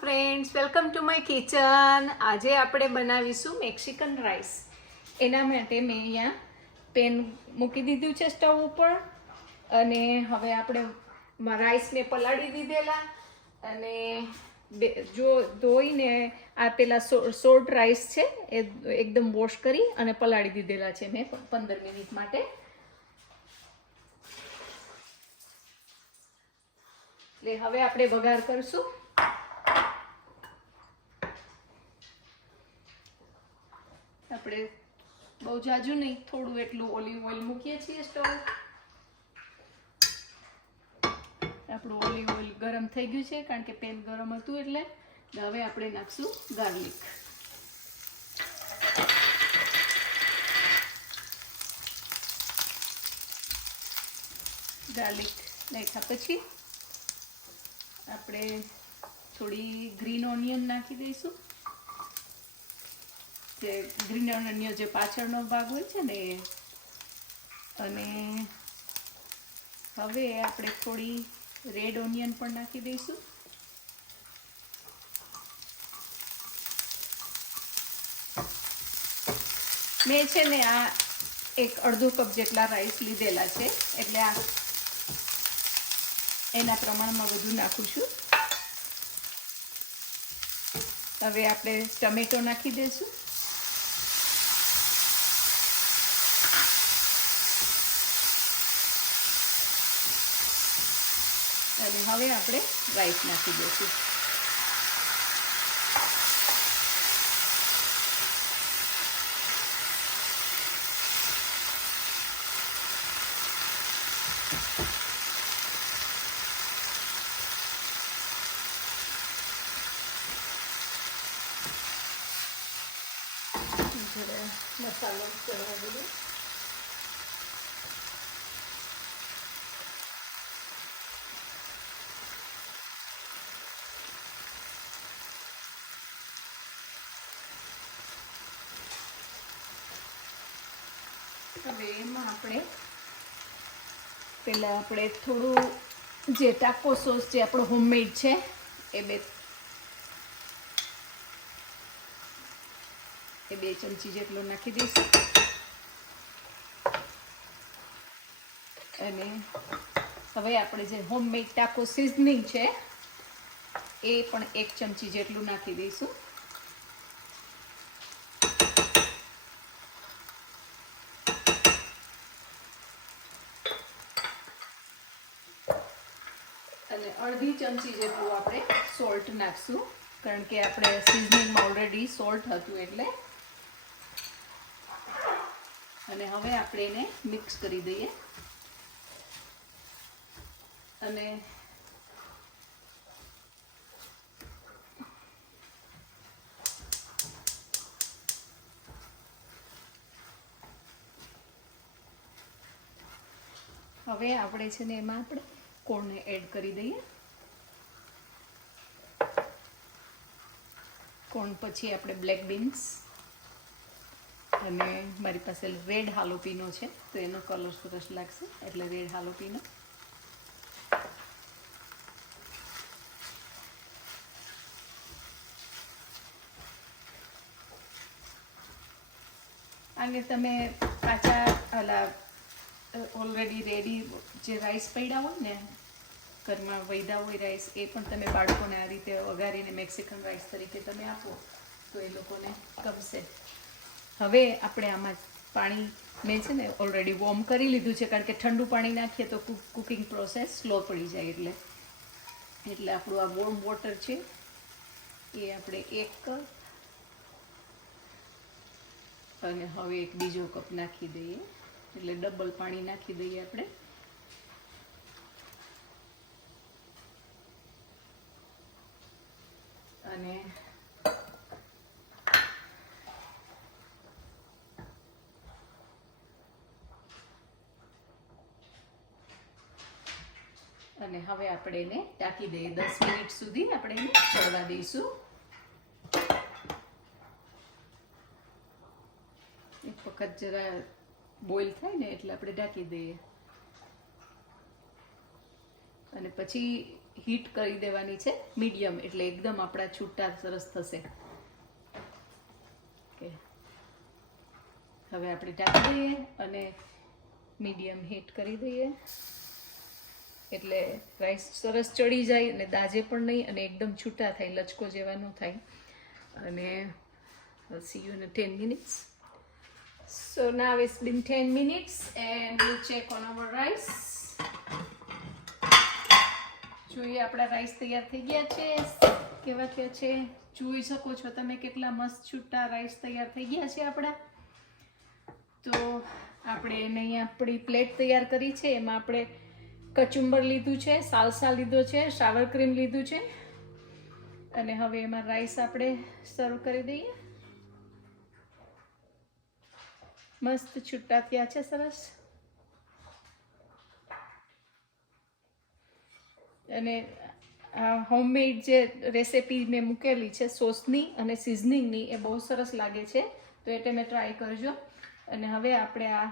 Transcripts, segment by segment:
Friends, welcome to my kitchen. આજે આપણે બનાવીશું મેક્સિકન રાઈસ. એના માટે મેં અહીંયા પેન મૂકી દીધું છે સ્ટવ ઉપર અને હવે આપણે રાઈસને પલાળી દીધેલા અને જો ધોઈને આ પેલા સોલ્ટ રાઈસ છે એ એકદમ વોશ કરી અને પલાળી દીધેલા છે મેં 15 મિનિટ માટે. એટલે હવે આપણે વઘાર કરશું. આપણે બહુ જાજુ નહીં, થોડું એટલું ઓલિવ ઓઇલ મૂકીએ છીએ સ્ટવ. આપણું ઓલિવ ઓઇલ ગરમ થઈ ગયું છે કારણ કે પેન ગરમ હતું એટલે. હવે આપણે નાખશું ગાર્લિક. ગાર્લિક નાખ્યા પછી આપણે થોડી ગ્રીન ઓનિયન નાખી દઈશું. જે ગ્રીન ઓનિયન જે પાછળનો ભાગ હોય છે ને એ. અને હવે આપણે થોડી રેડ ઓનિયન પણ નાખી દઈશું. મેં છે ને આ એક અડધો કપ જેટલા રાઈસ લીધેલા છે એટલે આ એના પ્રમાણમાં વધુ નાખું છું. હવે આપણે ટમેટો નાખી દઈશું. અને હવે આપણે રાઈસ નાખી દઈશું. મસાલો કરવા બધું હવે એમાં આપણે પહેલાં આપણે થોડું જે ટાકો સોસ જે આપણો હોમમેડ છે એ બે ચમચી જેટલો નાખી દઈશું. અને હવે આપણે જે હોમમેડ ટાકો સિઝનિંગ છે એ પણ 1 ચમચી જેટલું નાખી દઈશું. અને અડધી ચમચી જેટલું આપણે સોલ્ટ નાખશું કારણ કે આપણે સિઝનિંગમાં ઓલરેડી સોલ્ટ હતું એટલે. અને હવે આપણે એને મિક્સ કરી દઈએ. અને હવે આપણે છે ને એમાં આપણે કોર્નને એડ કરી દઈએ. કોર્ન પછી આપણે બ્લેક બીન્સ અને મારી પાસે રેડ હાલોપીનો છે તો એનો કલર સરસ લાગશે એટલે રેડ હાલોપીનો. અને તમે કાચા ઓલરેડી રેડી જે રાઈસ પડ્યા હોય ને ઘરમાં વૈદા હોય રાઈસ એ પણ તમે બાળકોને આ રીતે વઘારીને મેક્સિકન રાઈસ તરીકે તમે આપો તો એ લોકોને ગમશે. હવે આપણે આમાં પાણી મેં છે ને ઓલરેડી વોર્મ કરી લીધું છે કારણ કે ઠંડુ પાણી નાખીએ તો કુકિંગ પ્રોસેસ સ્લો પડી જાય એટલે આપણું આ વોર્મ વોટર છે એ આપણે 1 કપ અને હવે એક બીજો કપ નાખી દઈએ એટલે ડબલ પાણી નાખી દઈએ આપણે. અને હવે આપણે એને ઢાંકી દઈએ. 10 મિનિટ સુધી આપણે એને ચડવા દઈશું. એક વખત જરા બોઇલ થાય ને એટલે આપણે ઢાંકી દઈએ. અને પછી હીટ કરી દેવાની છે મીડિયમ, એટલે એકદમ આપણા છૂટા સરસ થશે. ઓકે, હવે આપણે ઢાંકી દઈએ અને મીડિયમ હીટ કરી દઈએ, એટલે રાઈસ સરસ ચડી જાય અને દાજે પણ નહીં અને એકદમ છૂટા થાય, લચકો જેવા ન થાય. અને see you in 10 minutes. So now it's been 10 minutes and we'll check on our rice. જોઈએ આપણા રાઈસ તૈયાર થઈ ગયા છે, કેવા થયા છે. જોઈ શકો છો તમે કેટલા મસ્ત છૂટા રાઈસ તૈયાર થઈ ગયા છે આપણા. તો આપણે એને અહીંયા આપણી પ્લેટ તૈયાર કરી છે, એમાં આપણે કચુંબર લીધું છે, સાલસા લીધો છે, સાવર ક્રીમ લીધું છે અને હવે એમાં રાઈસ આપણે સર્વ કરી દઈએ. મસ્ત છૂટા થયા છે સરસ. અને હોમમેડ જે રેસિપી મેં મૂકેલી છે સોસની અને સિઝનિંગની, એ બહુ સરસ લાગે છે, તો એ તમે ટ્રાય કરજો. અને હવે આપણે આ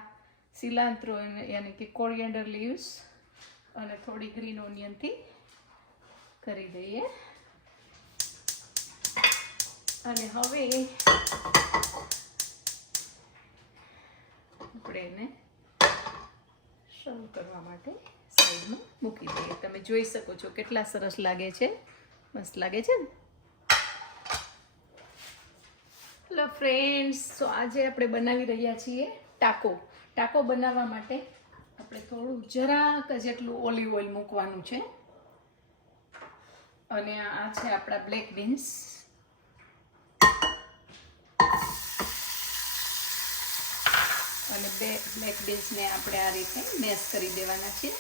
સિલાન્ટ્રો યાની કે કોરિએન્ડર લીવ્સ અને થોડી ગ્રીન ઓનિયનથી કરી દઈએ. અને હવે આપણે એને સર્વ કરવા માટે સાઈડમાં મૂકી દઈએ. તમે જોઈ શકો છો કેટલા સરસ લાગે છે, મસ્ત લાગે છે ને. હેલો ફ્રેન્ડ્સ, તો આજે આપણે બનાવી રહ્યા છીએ ટાકો. ટાકો બનાવવા માટે આપણે થોડું જરાક જેટલું ઓલિવ ઓઇલ મૂકવાનું છે. અને આ છે આપણા બ્લેક બીન્સ. અને બે બ્લેક બીન્સને આપણે આ રીતે મેશ કરી દેવાના છે,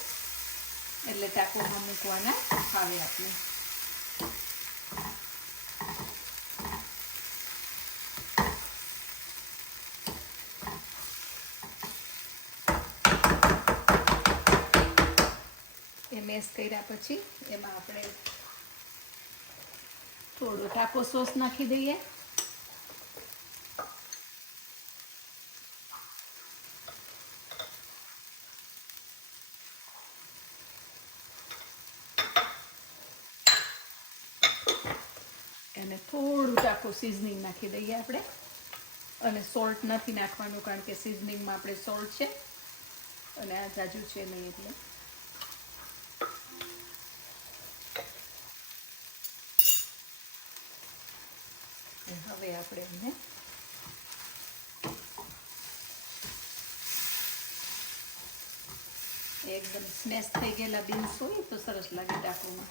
એટલે ટાકોમાં મૂકવાના આવે આપણે. એ મેશ કર્યા પછી એમાં આપણે થોડો ટાકો સોસ નાખી દઈએ. અને થોડું ટાકો સિઝનિંગ નાખી દઈએ આપણે. અને સોલ્ટ નથી નાખવાનું, કારણ કે સિઝનિંગમાં આપણે સોલ્ટ છે અને આ જાજુ છે નહીં, એટલે હવે આપણે એને એકદમ સ્મેશ થઈ ગયેલા બીન્સ હોય તો સરસ લાગે ટાકોમાં.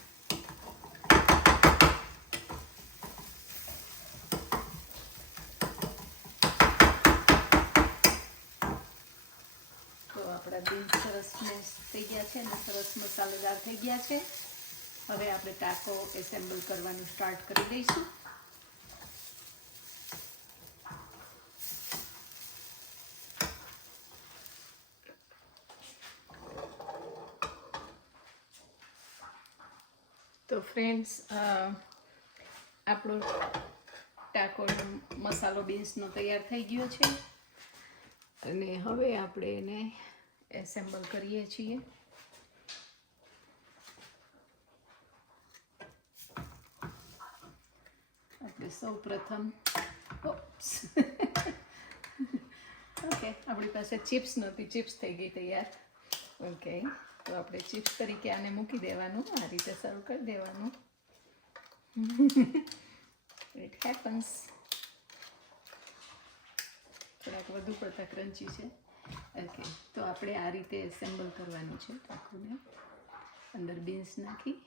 તો આપણા બીન્સ સરસ સ્મેશ થઈ ગયા છે અને સરસ મસાલેદાર થઈ ગયા છે. હવે આપણે ટાકો એસેમ્બલ કરવાનું સ્ટાર્ટ કરી દઈશું. તો ફ્રેન્ડ્સ, આપણો ટાકોનો મસાલો બીન્સનો તૈયાર થઈ ગયો છે અને હવે આપણે એને એસેમ્બલ કરીએ છીએ. આપણે સૌ પ્રથમ ઓકે, આપણી પાસે ચિપ્સ નહોતી, ચિપ્સ થઈ ગઈ તૈયાર. ઓકે, તો આપણે ચિપ્સ તરીકે આને મૂકી દેવાનું, આ રીતે સર્વ કરી દેવાનું. It happens. થોડાક વધુ પડતા ક્રન્ચી છે. ઓકે, તો આપણે આ રીતે એસેમ્બલ કરવાનું છે ટાકોને. અંદર બીન્સ નાખી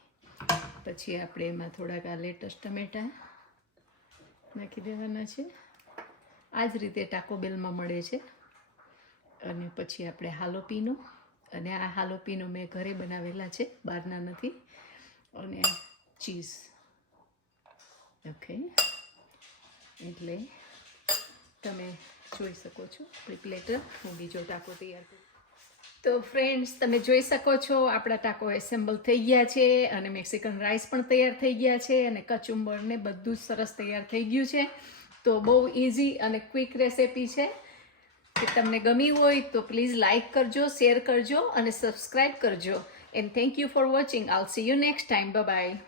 પછી આપણે એમાં થોડાક આ લેટસ ટમેટા નાખી દેવાના છે. આ જ રીતે ટાકો બેલમાં મળે છે. અને પછી આપણે હાલોપીનો, અને આ હાલોપીનો મેં ઘરે બનાવેલા છે, બહારના નથી. અને ચીઝ. ઓકે, એટલે તમે જોઈ શકો છો આપણી પ્લેટર. હું બીજો ટાકો તૈયાર કરું. તો ફ્રેન્ડ્સ, તમે જોઈ શકો છો આપણા ટાકો એસેમ્બલ થઈ ગયા છે અને મેક્સિકન રાઈસ પણ તૈયાર થઈ ગયા છે અને કચુંબરને બધું જ સરસ તૈયાર થઈ ગયું છે. તો બહુ ઇઝી અને ક્વિક રેસિપી છે. કે તમને ગમી હોય તો પ્લીઝ લાઈક કરજો, શેર કરજો અને સબસ્ક્રાઈબ કરજો. And thank you for watching. I'll see you next time. Bye-bye.